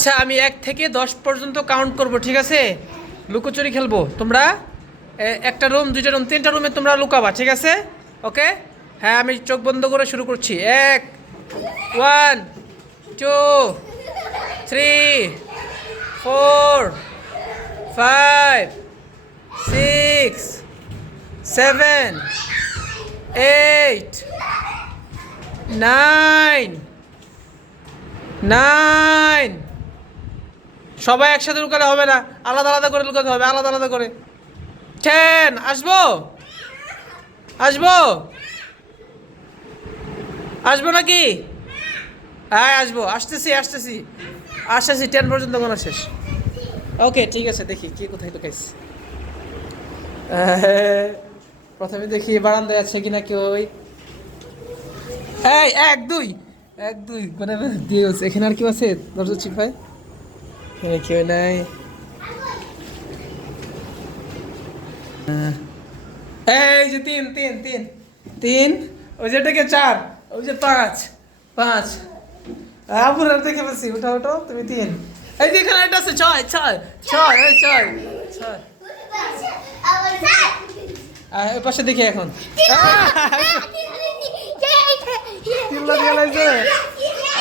আচ্ছা, আমি 1 থেকে 10 পর্যন্ত কাউন্ট করব, ঠিক আছে? লুকোচুরি খেলবো। তোমরা একটা রুম, দুইটা রুম, তিনটা রুমে তোমরা লুকাবা, ঠিক আছে? ওকে। হ্যাঁ, আমি চোখ বন্ধ করে শুরু করছি। 1, 1, 2, 3, 4, 5, 6, 7, 8, 9, 9। সবাই একসাথে লুকালে হবে না, আলাদা আলাদা করে লুকাতে হবে, আলাদা আলাদা করে। 10। আসবো, আসবো, আসবো নাকি? হ্যাঁ আসবো, আসতেছি আসতেছি আসতেছি। 10 পর্যন্ত গোনা শেষ। ওকে, ঠিক আছে, দেখি কে কোথায় লুকাইছে। প্রথমে দেখি বারান্দায় আছে কিনা কেউ। এই 1, 2, 1, 2 মানে দিয়ে গেছে। এখানে আর কেউ আছে? দরজা চিপায় কেউ নাই। এই যে 3, 3, 3, 3। ওই যেটাকে 4, ওই যে 5, 5। আপুর আর দেখে বলছি, ওটা ওটো, তুমি 3। এই যে এখানে একটা আছে 6, 6, 6, এই 6, 6। ওই পাশে দেখি এখন। তিনটা গেলাইছে।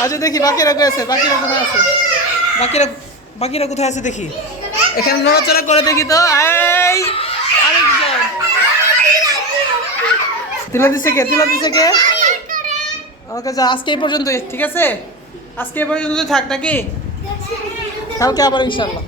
আচ্ছা দেখি বাকিরা কই আছে, বাকিরা কোথায় আছে, বাকিরা বাকিরা কোথায় আছে দেখি। এখানে নড়াচড়া করে দেখি তো। এই আরেকজন তিলা দিছে কে, তিলা দিছে কে? আমার কাছে আজকে এই পর্যন্ত, ঠিক আছে? আজকে এই পর্যন্ত থাক নাকি? কালকে আবার ইনশাল্লাহ।